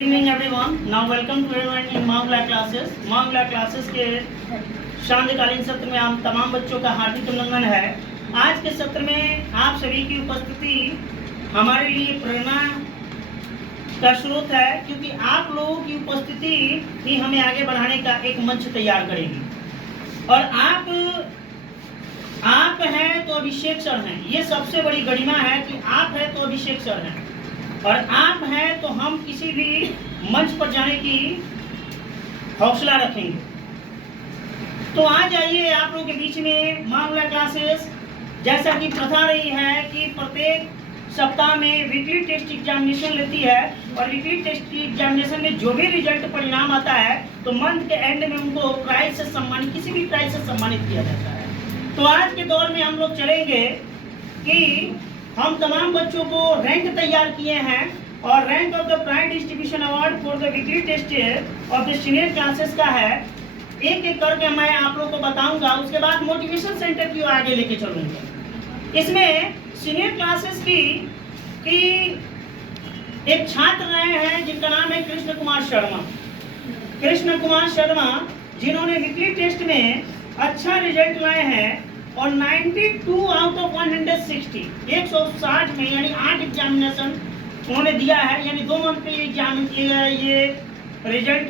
Good evening everyone. Now welcome to everyone in मांगला classes. मांगला classes के शांतिकालीन सत्र में आप तमाम बच्चों का हार्दिक अभिनंदन है। आज के सत्र में आप सभी की उपस्थिति हमारे लिए प्रेरणा का स्रोत है, क्योंकि आप लोगों की उपस्थिति ही हमें आगे बढ़ाने का एक मंच तैयार करेगी। और आप हैं तो अभिषेक सर हैं, ये सबसे बड़ी गरिमा है कि आप हैं तो अभिषेक सर हैं, और आप हैं तो हम किसी भी मंच पर जाने की हौसला रखेंगे। तो आज आइए आप लोगों के बीच में मांगला क्लासेस जैसा कि प्रथा रही है कि प्रत्येक सप्ताह में वीकली टेस्ट एग्जामिनेशन लेती है, और वीकली टेस्ट एग्जामिनेशन में जो भी रिजल्ट परिणाम आता है तो मंथ के एंड में उनको प्राइज से सम्मानित, किसी भी प्राइज से सम्मानित किया जाता है। तो आज के दौर में हम लोग चलेंगे कि हम तमाम बच्चों को रैंक तैयार किए हैं, और rank of the prize distribution award for the weekly test of the senior classes का है। एक एक करके मैं आप लोगों को बताऊंगा, उसके बाद मोटिवेशन सेंटर की ओर आगे लेके चलूंगा। इसमें सीनियर क्लासेस की एक छात्र रहे हैं जिनका नाम है कृष्ण कुमार शर्मा। कृष्ण कुमार शर्मा जिन्होंने वीकली टेस्ट में अच्छा रिजल्ट लाए हैं, और 92 आउट ऑफ 160, 160 में यानी 8 एग्जामिनेशन उन्होंने दिया है, यानी 2 मंथ पे ये रिजल्ट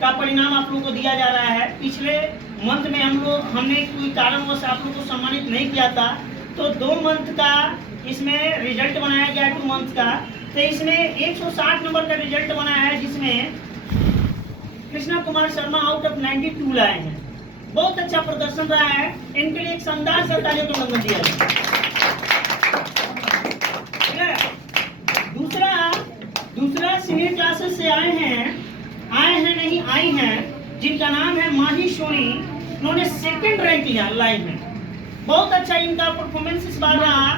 का परिणाम आप लोगों को दिया जा रहा है। पिछले मंथ में हमने कोई कारणवश आप लोगों को सम्मानित नहीं किया था, तो 2 मंथ का इसमें रिजल्ट बनाया गया, 2 मंथ का। तो इसमें 160 नंबर का रिजल्ट बनाया है, जिसमें कृष्णा कुमार शर्मा आउट ऑफ 92 लाए हैं। बहुत अच्छा प्रदर्शन रहा है, इनके लिए एक शानदार सा तालियों का नंबर दिया जाए। दूसरा सीनियर क्लासेस से आई हैं, जिनका नाम है माही सोनी। उन्होंने 2nd रैंक लाई है। बहुत अच्छा इनका परफॉर्मेंस इस बार रहा,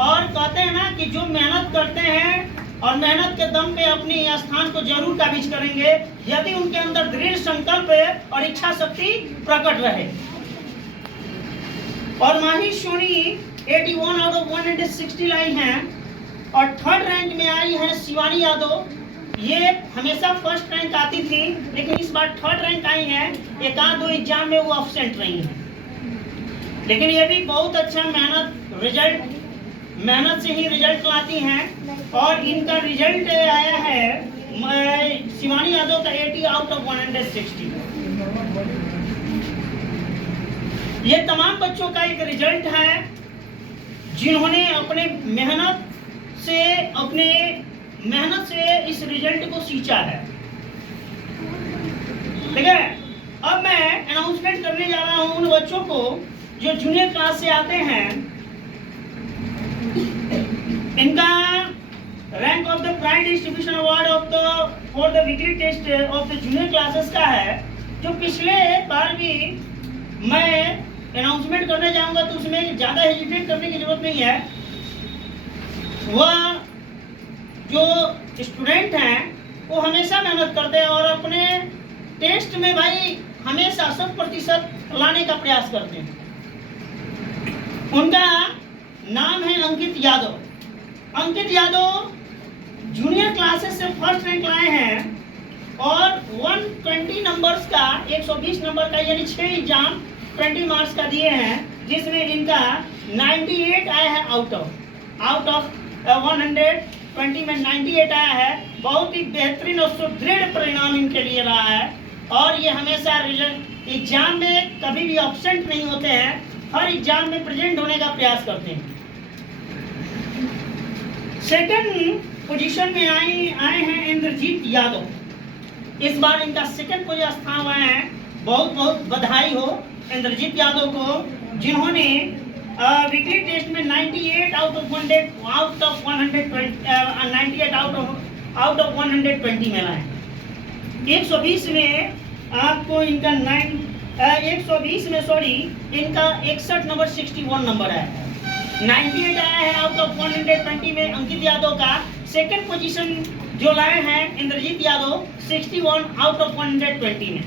और कहते हैं ना कि जो मेहनत करते हैं और मेहनत के दम पे अपने स्थान को जरूर काबिज करेंगे, यदि उनके अंदर दृढ़ संकल्प और इच्छा शक्ति प्रकट रहे। और माही सोनी 81 आउट ऑफ 160 लाई हैं, और 3rd रैंक में आई है शिवानी यादव। ये हमेशा 1st रैंक आती थी, लेकिन इस बार 3rd रैंक आई हैं। 1-2 एग्जाम में वो एब्सेंट रही हैं, लेकिन ये भी बहुत अच्छा मेहनत से ही रिजल्ट लाती हैं। और इनका रिजल्ट आया है शिवानी यादव का 80 आउट ऑफ 160। ये तमाम बच्चों का एक रिजल्ट है जिन्होंने अपने मेहनत से इस रिजल्ट को सींचा है। ठीक है, अब मैं अनाउंसमेंट करने जा रहा हूं उन बच्चों को जो जूनियर क्लास से आते हैं। इनका rank of the prize distribution award for the weekly test of the junior classes का है, जो पिछले बार भी मैं अनाउंसमेंट करने जाऊंगा तो उसमें ज़्यादा हेजिटेट करने की जरूरत नहीं है। वह जो स्टूडेंट हैं वो हमेशा मेहनत करते हैं और अपने टेस्ट में भाई हमेशा 100% लाने का प्रयास करते हैं। उनका नाम है अंकित यादव। अंकित यादव जूनियर क्लासेस से 1st रैंक लाए हैं, और 120 नंबर्स का 120 नंबर का यानी 6 एग्जाम 20 मार्क्स का दिए हैं, जिसमें इनका 98 आया है आउट ऑफ 120 में 98 आया है। बहुत ही बेहतरीन और सुदृढ़ परिणाम इनके लिए रहा है, और ये हमेशा रिजल्ट एग्जाम में कभी भी एब्सेंट नहीं होते हैं, हर एग्जाम में प्रेजेंट होने का प्रयास करते हैं। 2nd पोजीशन में आए हैं इंद्रजीत यादव। इस बार इनका 2nd स्थान आया है। बहुत बहुत बधाई हो इंद्रजीत यादव को, जिन्होंने वीकली टेस्ट में 98 आउट ऑफ 120 में लाए। 120 में आपको इनका 120 में इनका 61 नंबर 61 नंबर आया है। 98 आया है आउट ऑफ 120 में अंकित यादव का। 2nd पोजीशन जो लाए हैं इंद्रजीत यादव 61 आउट ऑफ 120 में।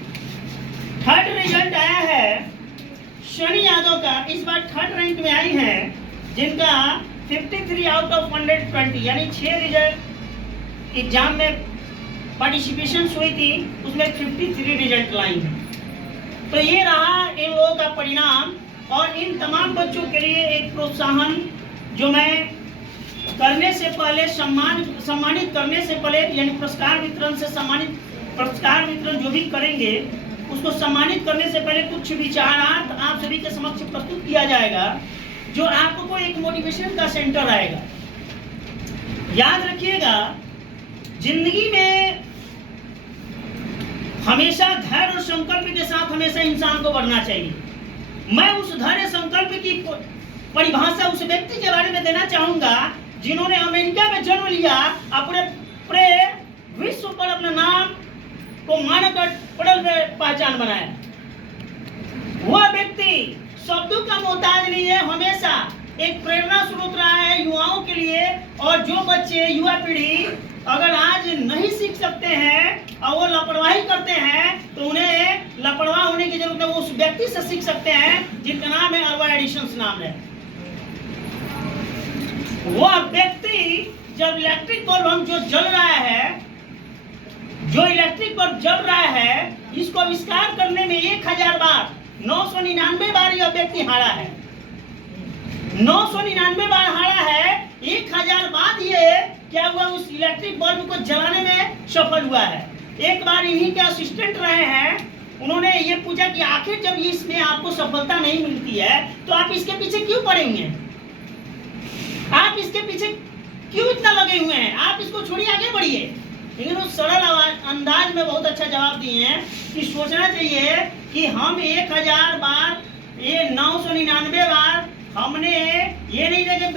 3rd रिजल्ट आया है शनि यादव का। इस बार 3rd रैंक में आई हैं, जिनका 53 आउट ऑफ 120 यानी 6 रिजल्ट एग्जाम में पार्टिसिपेशन हुई थी उसमें 53 रिजल्ट लाई है। तो ये रहा इन लोगों का परिणाम। और इन तमाम बच्चों के लिए एक प्रोत्साहन जो मैं करने से पहले सम्मानित करने से पहले यानी पुरस्कार वितरण से सम्मानित पुरस्कार वितरण जो भी करेंगे उसको सम्मानित करने से पहले कुछ विचारार्थ आप सभी के समक्ष प्रस्तुत किया जाएगा जो आपको एक मोटिवेशन का सेंटर आएगा। याद रखिएगा, जिंदगी में हमेशा धैर्य और संकल्प के साथ हमेशा इंसान को बढ़ना चाहिए। मैं उस धैर्य संकल्प की परिभाषा उस व्यक्ति के बारे में देना चाहूंगा जिन्होंने अमेरिका में जन्म लिया, अपने पूरे विश्व पर अपने नाम को मानकर पटल में पहचान बनाया। वह व्यक्ति शब्दों का मोहताज नहीं है, हमेशा एक प्रेरणा स्रोत रहा है युवाओं के लिए। और जो बच्चे युवा पीढ़ी अगर आज नहीं सीख सकते हैं और वो लापरवाही करते हैं तो उन्हें लापरवाह होने की जरूरत है। वो उस व्यक्ति से सीख सकते हैं जिनका नाम है अल्वा एडिशन नाम है। वो व्यक्ति जब इलेक्ट्रिक बल्ब हम जो जल रहा है, जो इलेक्ट्रिक बल्ब जल रहा है, इसको आविष्कार करने में 1000 बार 999 बार यह व्यक्ति हारा है। 999 बार हारा है। 1000 बाद ये क्या हुआ, उस इलेक्ट्रिक बल्ब को जलाने में सफल हुआ है। एक बार इन्हीं के असिस्टेंट रहे हैं, उन्होंने ये पूछा कि आखिर जब इसमें आपको सफलता नहीं मिलती है तो आप इसके पीछे क्यों पड़े हुए हैं, आप इसके पीछे क्यों इतना लगे हुए हैं, आप इसको छोड़िए आगे बढ़िए। लेकिन उस सरल अंदाज में बहुत अच्छा जवाब दिए हैं कि सोचना चाहिए कि हम 1000 बार, ये 999 बार हमने ये नहीं देखा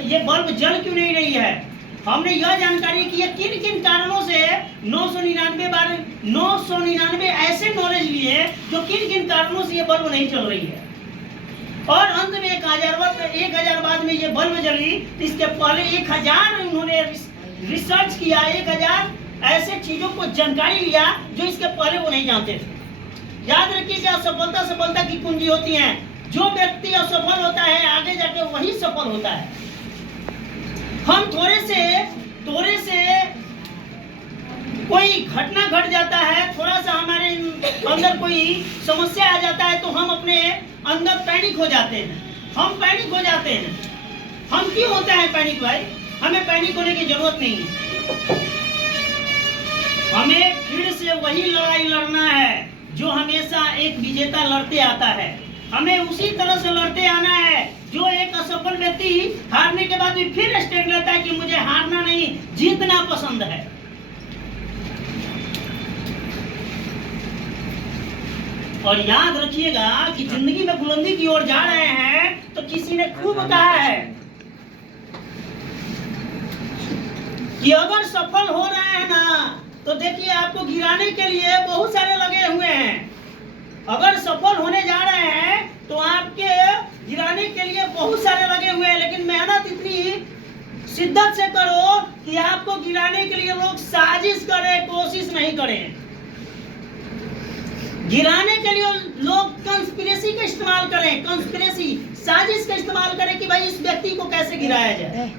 ये बल्ब जल क्यों नहीं रही है, हमने यह जानकारी की है किन किन कारणों से 999 बार 999 ऐसे नॉलेज लिए जो किन किन कारणों से ये बल्ब नहीं चल रही है। और अंत में 1000 बाद में ये बल्ब जली। तो इसके पहले 1000 उन्होंने रिसर्च किया, 1000 ऐसे चीजों को जानकारी लिया जो इसके पहले वो नहीं जानते थे। याद रखिए कि सफलता की कुंजी होती है। जो व्यक्ति असफल होता है आगे जाके वही सफल होता है। हम थोड़े से कोई घटना घट जाता है, थोड़ा सा हमारे अंदर कोई समस्या आ जाता है तो हम अपने अंदर पैनिक हो जाते हैं, हम पैनिक हो जाते हैं। हम क्यों होते हैं पैनिक भाई? हमें पैनिक होने की जरूरत नहीं है। हमें फिर से वही लड़ाई लड़ना है जो हमेशा एक विजेता लड़ते आता है। हमें उसी तरह से लड़ते आना है जो एक असफल व्यक्ति हारने के बाद भी फिर स्टैंड लेता है कि मुझे हारना नहीं, जीतना पसंद है। और याद रखिएगा कि जिंदगी में बुलंदी की ओर जा रहे हैं तो किसी ने खूब कहा है कि अगर सफल हो रहे हैं ना तो देखिए आपको गिराने के लिए बहुत सारे लगे हुए हैं। अगर सफल होने जा रहे हैं तो आपके गिराने के लिए बहुत सारे लगे हुए हैं, लेकिन मेहनत इतनी शिद्दत से करो कि आपको गिराने के लिए लोग साजिश करें, कोशिश नहीं करें। गिराने के लिए लोग कंस्पिरेसी का इस्तेमाल करें, कंस्पिरेसी साजिश का इस्तेमाल करें कि भाई इस व्यक्ति को कैसे गिराया जाए।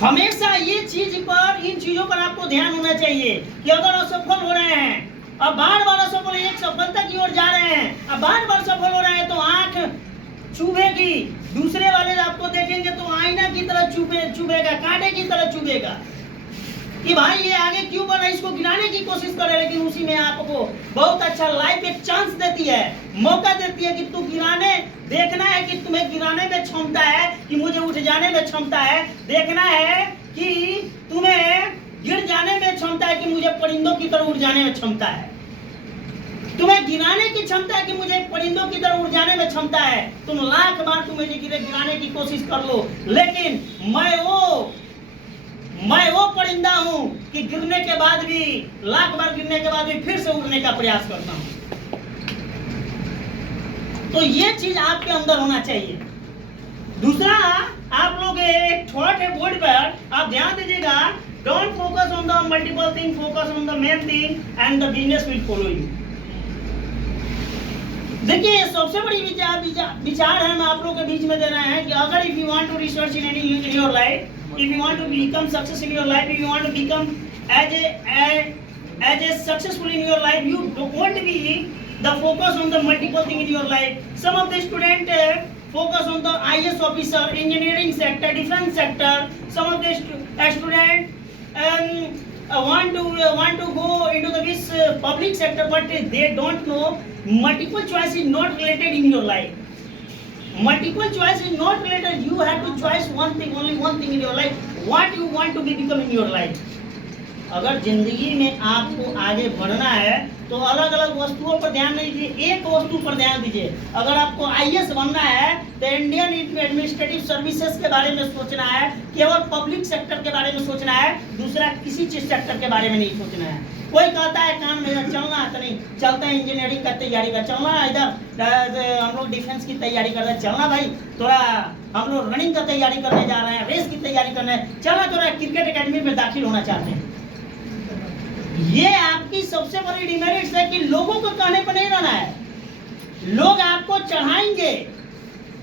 हमेशा ये चीज पर, इन चीजों पर आपको ध्यान होना चाहिए कि अगर असफल हो रहे हैं, अब बार असफल, एक सफलता की ओर जा रहे हैं, अब बार सफल हो रहे हैं तो आंख चुभेगी, दूसरे वाले आपको देखेंगे तो आईना की तरह चुभेगा, कांटे की तरह चुभेगा कि भाई ये आगे क्यों बढ़ रहा है, इसको गिराने की कोशिश करे। लेकिन उसी में आपको बहुत अच्छा लाइफ एक चांस देती है, मौका देती है कि तू गिराने, देखना है कि तुम्हें गिराने में क्षमता है कि मुझे उठ जाने में क्षमता है, देखना है कि तुम्हें गिर जाने में क्षमता है कि मुझे परिंदों की तरह उड़ जाने में क्षमता है, तुम्हें गिराने की क्षमता है कि मुझे परिंदों की तरह उड़ जाने में क्षमता है। तुम लाख बार तुम मुझे गिराने की कोशिश कर लो, लेकिन मैं वो परिंदा हूं कि गिरने के बाद भी, लाख बार गिरने के बाद भी फिर से उड़ने का प्रयास करता हूं। तो ये चीज आपके अंदर होना चाहिए। दूसरा, आप लोग एक थॉट है बोर्ड पर, आप ध्यान दीजिएगा, don't focus on the multiple thing, focus on the main thing and the business will follow you. देखिए सबसे बड़ी विचार है हम आप लोगों के बीच में दे रहे हैं कि अगर if you want to research in any in your life, if you want to become success in your life, if you want to become as a successful in your life, you don't be the focus on the multiple thing in your life. Some of the student focus on the IS officer, engineering sector, defense sector. Some of the student want to go into this public sector, but they don't know multiple choice is not related in your life. Multiple choice is not related. You have to choose one thing, only one thing in your life. What you want to become in your life. अगर जिंदगी में आपको आगे बढ़ना है तो अलग अलग वस्तुओं पर ध्यान नहीं दीजिए, एक वस्तु पर ध्यान दीजिए। अगर आपको आईएएस बनना है तो इंडियन एडमिनिस्ट्रेटिव सर्विसेज के बारे में सोचना है, केवल पब्लिक सेक्टर के बारे में सोचना है, दूसरा किसी चीज सेक्टर के बारे में नहीं सोचना है। कोई कहता है काम में चलना है तो नहीं चलता है, इंजीनियरिंग का तैयारी कर चलना है, इधर हम लोग डिफेंस की तैयारी कर रहे हैं, चलना भाई थोड़ा हम लोग रनिंग का तैयारी करने जा रहे हैं, रेस की तैयारी करना है, चलना थोड़ा क्रिकेट एकेडमी में दाखिल होना चाहते हैं। ये आपकी सबसे बड़ी डिमेरिट्स है कि लोगों को कहने पर नहीं रहना है। लोग आपको चढ़ाएंगे,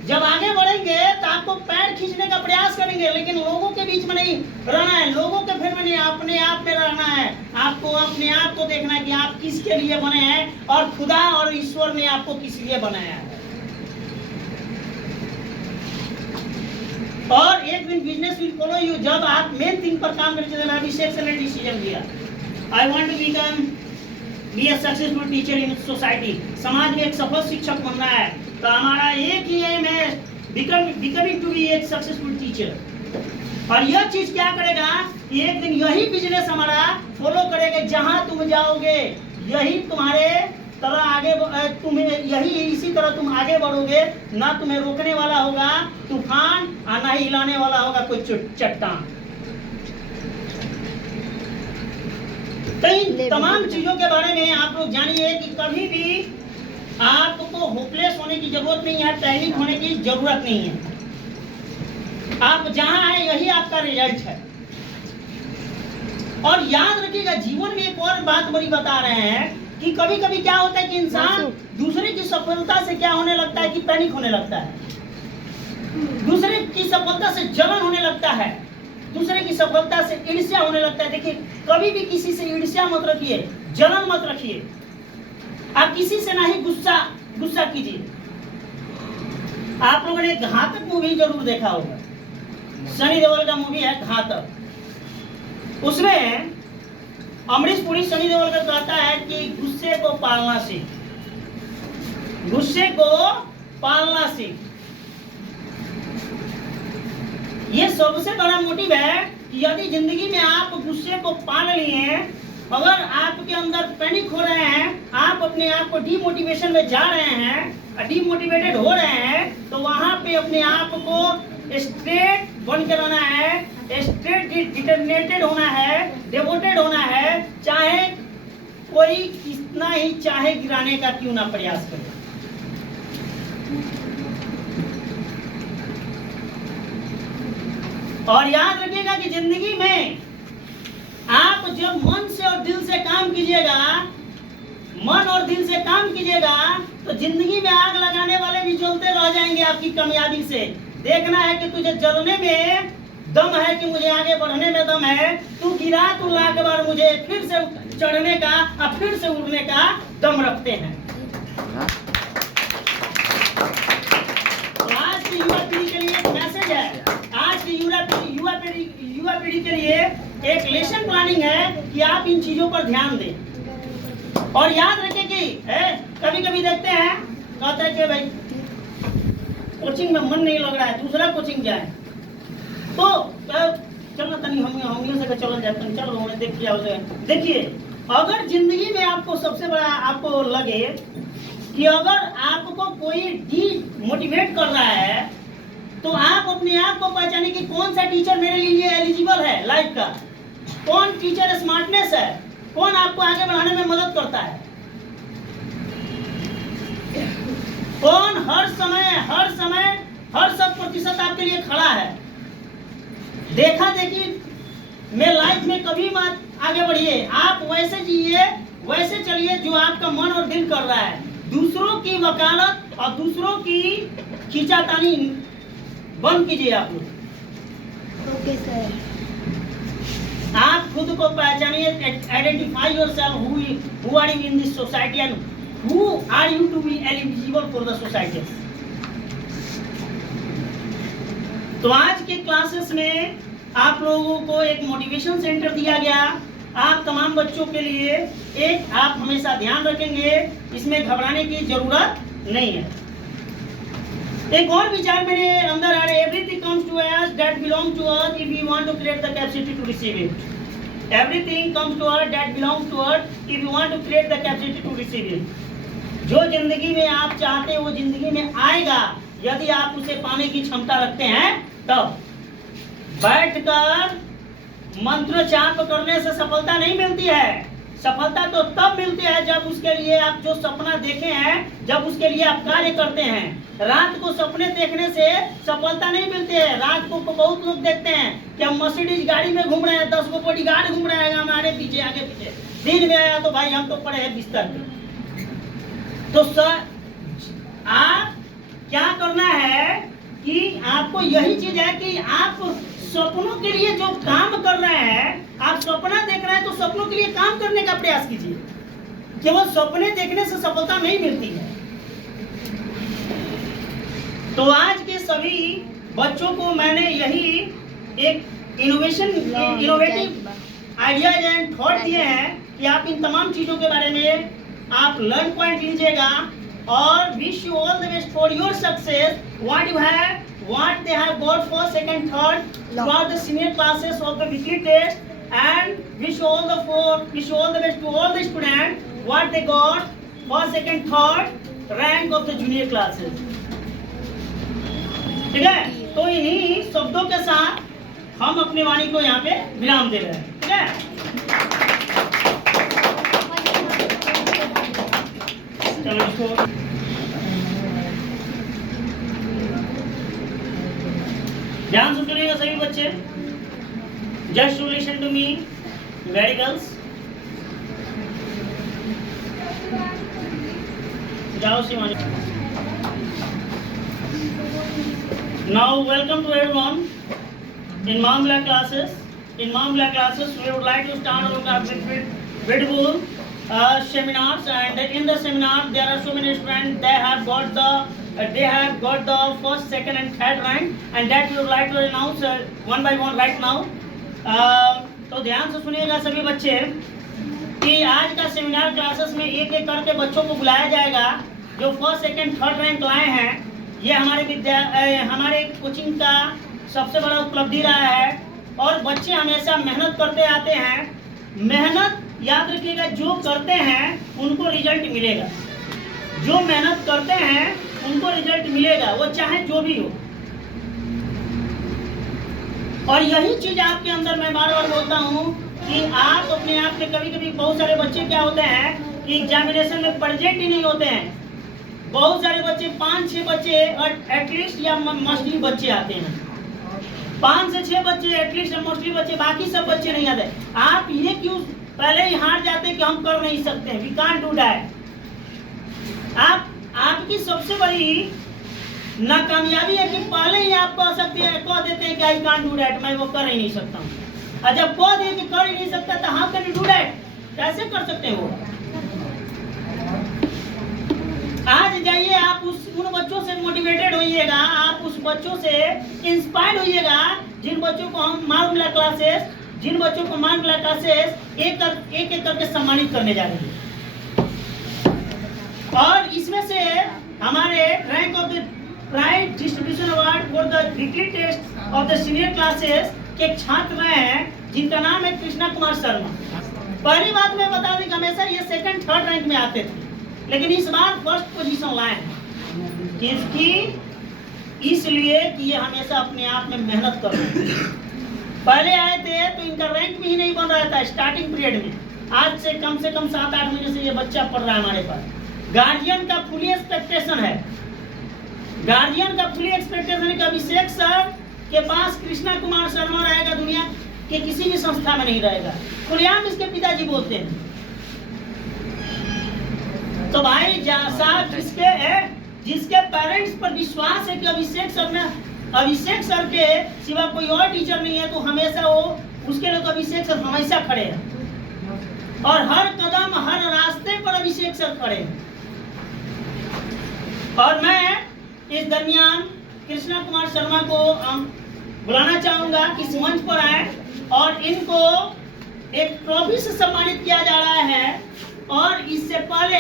जब आगे बढ़ेंगे तो आपको पैर खींचने का प्रयास करेंगे, लेकिन लोगों के बीच में नहीं रहना है, लोगों के फेर में नहीं, अपने आप में रहना है। आपको अपने आप को देखना है कि आप किसके लिए बने हैं और खुदा और ईश्वर ने आपको किस लिए बनाया है। और एक दिन बिजनेस विल फॉलो यू। जब आप मेन थिंग पर काम करते हैं, अभिषेक ने डिसीजन लिया, I want to be a successful teacher in society. समाज में एक सफल शिक्षक बनना है, तो हमारा एक ही एम है becoming to be एक successful teacher। और यह चीज क्या करेगा कि एक दिन यही बिजनेस हमारा फॉलो करेगा, जहां तुम जाओगे यही तुम्हारे तरह आगे, तुम्हें यही इसी तरह तुम आगे बढ़ोगे। ना तुम्हें रोकने वाला होगा तूफान और ना ही हिलाने वाला होगा कोई चट्टान। कई तमाम चीजों के बारे में आप लोग जानिए कि कभी भी आपको होपलेस होने की जरूरत नहीं है, पैनिक होने की जरूरत नहीं है। आप जहां आए यही आपका रिजल्ट है। और याद रखिएगा, जीवन में एक और बात बड़ी बता रहे हैं कि कभी कभी क्या होता है कि इंसान दूसरे की सफलता से क्या होने लगता है कि पैनिक होने लगता है, दूसरे की सफलता से जलन होने लगता है, दूसरे की सफलता से ईर्ष्या होने लगता है। देखिए, कभी भी किसी से ईर्ष्या मत रखिए, जलन मत रखिए। आप किसी से ना ही गुस्सा कीजिए। आप लोगों ने घातक मूवी जरूर देखा होगा, सनी देओल का मूवी है घातक। उसमें अमरीश पुरी सनी देओल का कहता है कि गुस्से को पालना सीख, गुस्से को पालना सीख। ये सबसे बड़ा मोटिव है कि यदि जिंदगी में आप गुस्से को पाल लिए, अगर आपके अंदर पैनिक हो रहे हैं, आप अपने आप को डीमोटिवेशन में जा रहे हैं, डीमोटिवेटेड हो रहे हैं, तो वहां पे अपने आप को स्ट्रेट बन के रहना है, स्ट्रेट डिटर्मिनेटेड होना है, डिवोटेड होना है, चाहे कोई कितना ही चाहे गिराने का क्यों ना प्रयास करे। और याद रखिएगा कि जिंदगी में आप जब मन से और दिल से काम कीजिएगा, मन और दिल से काम कीजिएगा, तो जिंदगी में आग लगाने वाले भी जलते रह जाएंगे आपकी कामयाबी से। देखना है कि तुझे जलने में दम है कि मुझे आगे बढ़ने में दम है। तू गिरा तो लाख बार, मुझे फिर से चढ़ने का और फिर से उड़ने का दम रखते हैं। आज की युवा पीढ़ी के लिए एक मैसेज है, आज की युवा पीढ़ी के लिए एक लेसन प्लानिंग है कि आप इन चीजों पर ध्यान दें। और याद रखें कि कभी कभी देखते हैं, कहते हैं कि भाई कोचिंग में मन नहीं लग रहा है, दूसरा कोचिंग जाए, तो चलो तनी हम से चलो जाते हैं, चलो उन्हें देख लिया उसे। देखिए, अगर जिंदगी में आपको सबसे बड़ा आपको लगे कि अगर आपको कोई मोटिवेट कर रहा है, तो आप अपने आप को पहचाने कि कौन सा टीचर मेरे लिए एलिजिबल है लाइफ का, कौन टीचर स्मार्टनेस है, कौन आपको आगे बढ़ाने में मदद करता है, कौन हर समय हर 100% आपके लिए खड़ा है। देखा देखी में लाइफ में कभी मत आगे बढ़िए, आप वैसे जिए, वैसे चलिए जो आपका मन और दिल कर रहा है। दूसरों की वकालत और दूसरों की खींचातानी बंद कीजिए आप लोग। Okay sir. आप खुद को पहचानिए, identify yourself, who are you in this society and who are you to be eligible for the society. तो आज के क्लासेस में आप लोगों को एक मोटिवेशन सेंटर दिया गया। आप तमाम बच्चों के लिए एक आप हमेशा ध्यान रखेंगे, इसमें घबराने की जरूरत नहीं है। एक और विचार मेरे अंदर आ रहा है, everything comes to us that belong to us if we want to create the capacity to receive it. Everything comes to us that belong to us if you want to create the capacity to receive it. जो जिंदगी में आप चाहते हैं वो जिंदगी में आएगा, यदि आप उसे पाने की क्षमता रखते हैं। तब बैठकर मंत्र जाप करने से सफलता नहीं मिलती है। सफलता तो तब मिलती है जब उसके लिए आप जो सपना देखे हैं, जब उसके लिए आप कार्य करते हैं। रात को सपने देखने से सफलता नहीं मिलती है। रात को बहुत लोग देखते हैं कि हम मर्सिडीज गाड़ी में घूम रहे हैं, 10 को बॉडीगार्ड घूम रहे हैं हमारे पीछे आगे पीछे। दिन में आया तो भाई हम तो पड़े हैं बिस्तर पे। तो सर आप क्या करना है कि आपको यही चीज है कि आप सपनों के लिए जो काम कर रहे हैं, आप सपना देख रहे हैं तो सपनों के लिए काम करने का प्रयास कीजिए। केवल सपने देखने से सफलता नहीं मिलती है। तो आज के सभी बच्चों को मैंने यही एक इनोवेटिव आइडियाज एंड थॉट दिए हैं कि आप इन तमाम चीजों के बारे में आप लर्न पॉइंट लीजिएगा और wish you all the best for your success. What you have, what they have got for second, third throughout the senior classes of the weekly test, and wish all the best to all the students what they got for second, third rank of the junior classes. ठीक है, तो इन्हीं शब्दों के साथ हम अपनी वाणी को यहाँ पे विराम दे रहे हैं। ठीक है, चलो इसको ध्यान से सुनिएगा सभी बच्चे। Just to listen to me very girls. जाओ Shivani. Now welcome to everyone in Mamla classes. In Mamla classes, we would like to start our beautiful seminars, and in the seminar there are so many students. They have got the first, second, and third rank, and that we would like to announce one by one right now. तो ध्यान से सुनिएगा सभी बच्चे कि आज का seminar classes में एक एक करके बच्चों को बुलाया जाएगा जो फर्स्ट, सेकंड, थर्ड रैंक लाए हैं। ये हमारे कोचिंग का सबसे बड़ा उपलब्धि रहा है और बच्चे हमेशा मेहनत करते आते हैं। मेहनत याद रखिएगा, जो करते हैं उनको रिजल्ट मिलेगा। जो मेहनत करते हैं उनको रिजल्ट मिलेगा, वो चाहे जो भी हो। और यही चीज आपके अंदर मैं बार बार बोलता हूँ कि आप अपने आप में कभी बहुत सारे बच्चे क्या होते हैं कि एग्जामिनेशन में प्रेजेंट ही नहीं होते हैं। बहुत सारे बच्चे 5-6 बच्चे एटलीस्ट या मोस्टली बच्चे आते हैं। 5 से 6 बच्चे एटलीस्ट या मोस्टली बच्चे, बाकी सब बच्चे नहीं आते। आप ये क्यों पहले ही हार जाते कि हम कर नहीं सकते, वी कांट डू दैट। आपकी सबसे बड़ी नाकामयाबी है कि पहले ही आप कह देते हैं कि आई कांट डू दैट, मैं वो कर ही नहीं सकता हूँ। और जब कह दे कि कर ही नहीं सकता तो how can you do that, कैसे कर सकते हो। आज जाइए, आप उन बच्चों से मोटिवेटेड होइएगा, आप उस बच्चों से इंस्पायर्ड होइएगा जिन बच्चों को हम मामला क्लासेस एक करके सम्मानित करने जा रहे हैं। और इसमें से हमारे rank of the prize distribution award for the weekly test of the senior classes के छात्र रहे हैं जिनका नाम है कृष्णा कुमार शर्मा। पहली बात मैं बता दें कि हमेशा ये सेकंड, थर्ड रैंक में आते थे, लेकिन इस बार फर्स्ट पोजीशन लाए हैं। इसलिए कि ये हमेशा अपने आप में मेहनत कर रहे हैं। पहले आए थे तो इनका रैंक भी नहीं बन रहा था स्टार्टिंग पीरियड में। आज से कम 7-8 महीने से ये बच्चा पढ़ रहा है हमारे पास। गार्जियन का फुली एक्सपेक्टेशन है, कि अभिषेक सर के पास कृष्णा कुमार शर्मा रहेगा, दुनिया के किसी भी संस्था में नहीं रहेगा। खुलेआम इसके पिताजी बोलते हैं। तो भाई साहब जिसके पेरेंट्स पर विश्वास है कि अभिषेक सर ने अभिषेक सर के सिवा कोई और टीचर नहीं है, तो हमेशा वो उसके लिए तो अभिषेक सर हमेशा खड़े हैं और हर कदम हर रास्ते पर अभिषेक सर खड़े हैं। और मैं इस दरमियान कृष्णा कुमार शर्मा को बुलाना चाहूंगा कि इस मंच पर आए और इनको एक ट्रॉफी से सम्मानित किया जा रहा है। और इससे पहले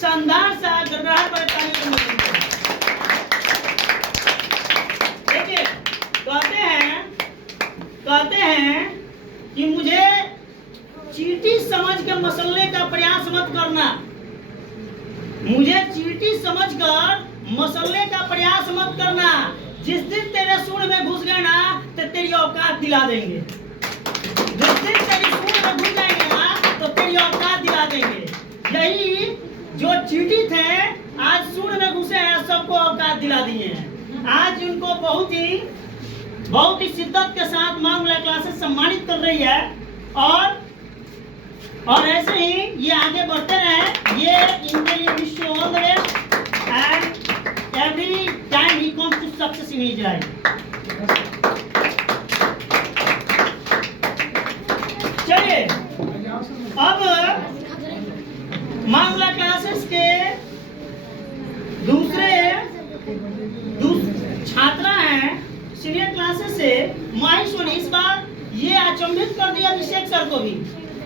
शानदार सा गड़गड़ाहट पर देखिए, कहते हैं कि मुझे चींटी समझ के मसलने का प्रयास मत करना, मुझे चींटी समझकर मसलने का प्रयास मत करना। जिस दिन तेरे सूंड में घुस गए ना तो तेरी औकात दिला देंगे, जिस दिन तेरी सूंड में घुस जाएंगे ना तो तेरी औकात दिला देंगे। यही जो चींटी थे आज सूंड में घुसे हैं, सबको औकात दिला दिए हैं। आज उनको बहुत ही शिद्दत के साथ मांगला क्लासेस सम्मानित कर रही है और ऐसे ही ये आगे बढ़ते रहे। ये इनके लिए wish you all the best and every time he comes to success in his life. चलिए अब मांगला क्लासेस के दूसरे छात्रा हैं सीनियर क्लासेस से माही सोनी। इस बार ये अचंभित कर दिया अभिषेक सर को भी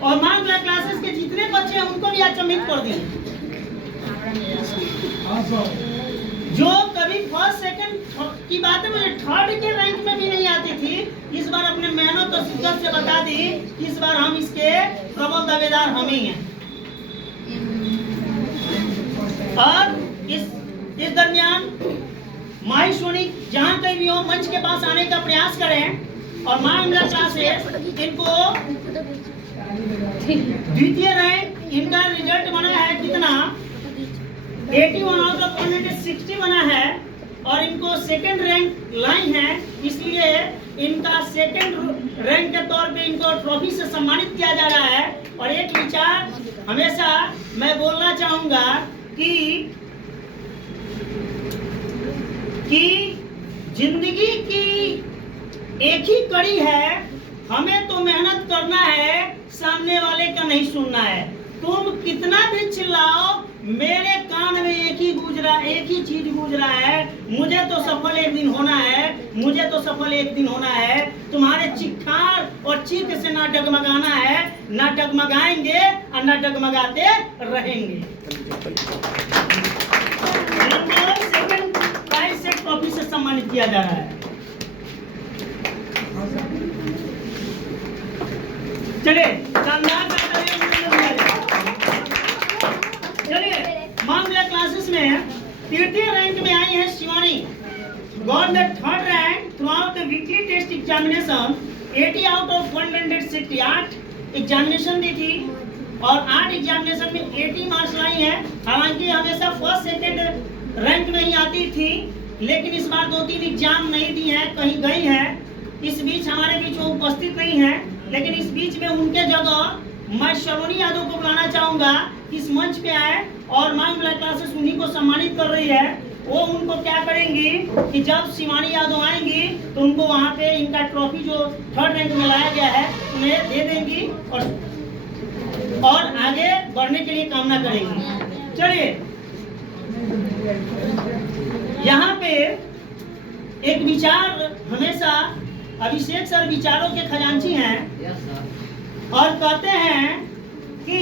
और मांगला क्लासेस के जितने बच्चे हैं उनको भी अचंभित कर दिए। जो कभी फर्स्ट सेकंड की बात है, मुझे थर्ड के रैंक में भी नहीं आती थी, इस बार अपने मेहनत और शिद्दत से बता दी कि इस बार हम इसके प्रबल दावेदार हम ही हैं। और इस दरमियान माही सोनी जहाँ कहीं भी हो मंच के पास आने का प्रयास करें और मांगला क्लासेस इनको द्वितीय रैंक इनका रिजल्ट बना है कितना 81 आउट ऑफ 160 बना है और इनको सेकंड रैंक लाई है, इसलिए इनका सेकंड रैंक के तौर पे इनको ट्रॉफी से सम्मानित किया जा रहा है। और एक विचार हमेशा मैं बोलना चाहूंगा कि जिंदगी की एक ही कड़ी है, हमें तो मेहनत करना है, सामने वाले का नहीं सुनना है। तुम कितना भी चिल्लाओ, मेरे कान में एक ही चीज गूंज रहा है, मुझे तो सफल एक दिन होना है, मुझे तो सफल एक दिन होना है। तुम्हारे चिक्कार और चीख से ना डगमगाना है, ना डगमगाएंगे और ना डगमगाते रहेंगे। सेकंड प्राइज से ट्रॉफी से सम्मानित किया जा रहा है। चलिए मांगला क्लासेस में तृतीय रैंक में आई है Shivani. Got the third rank throughout the weekly test examination 80 out of 160। 8 examination दी थी और 8 एग्जामिनेशन में 80 मार्क्स लाई है। हालांकि हमेशा फर्स्ट सेकंड रैंक में ही आती थी, लेकिन इस बार 2-3 एग्जाम नहीं दी है, कहीं गई है। इस बीच हमारे बीच वो उपस्थित नहीं है, लेकिन इस बीच में उनके जगह मैं सलोनी यादव को बुलाना चाहूंगा इस मंच पे आए और मांगला क्लासेस उन्हीं को सम्मानित कर रही है। वो उनको क्या करेंगी कि जब शिवानी यादव आएंगी तो उनको वहाँ पे इनका ट्रॉफी जो थर्ड रैंक में लाया गया है उन्हें दे देंगी और आगे बढ़ने के लिए कामना करेंगी। चलिए यहाँ पे एक विचार, हमेशा अभिषेक सर विचारों के खजांची हैं और कहते हैं कि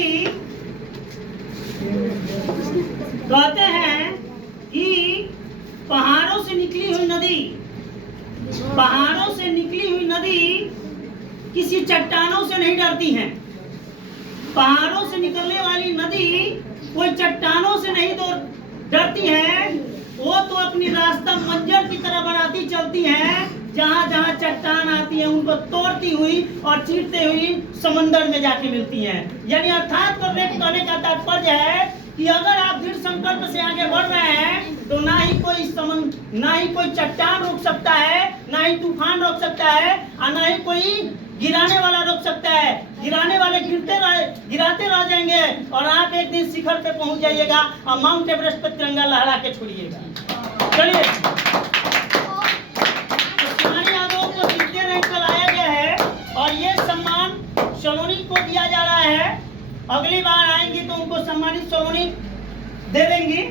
पहाड़ों से निकली हुई नदी किसी चट्टानों से नहीं डरती है। पहाड़ों से निकलने वाली नदी कोई चट्टानों से नहीं डरती है, वो तो अपनी रास्ता मंजर की तरह बनाती चलती है। जहाँ जहाँ चट्टान आती है उनको तोड़ती हुई और चीरते हुई समंदर में जाके मिलती हैं। यानी अर्थात कहने का तात्पर्य है कि अगर आप दृढ़ संकल्प से आगे बढ़ रहे हैं तो ना ही कोई चट्टान रोक सकता है, ना ही तूफान रोक सकता है और ना ही कोई गिराने वाला रोक सकता है। गिराने वाले गिराते रह जाएंगे और आप एक दिन शिखर पे पहुंच जाइएगा और माउंट एवरेस्ट पर तिरंगा लहरा के छोड़िएगा। चलिए दिया जा रहा है, अगली बार आएंगी तो उनको सम्मानित सलोनी दे देंगी।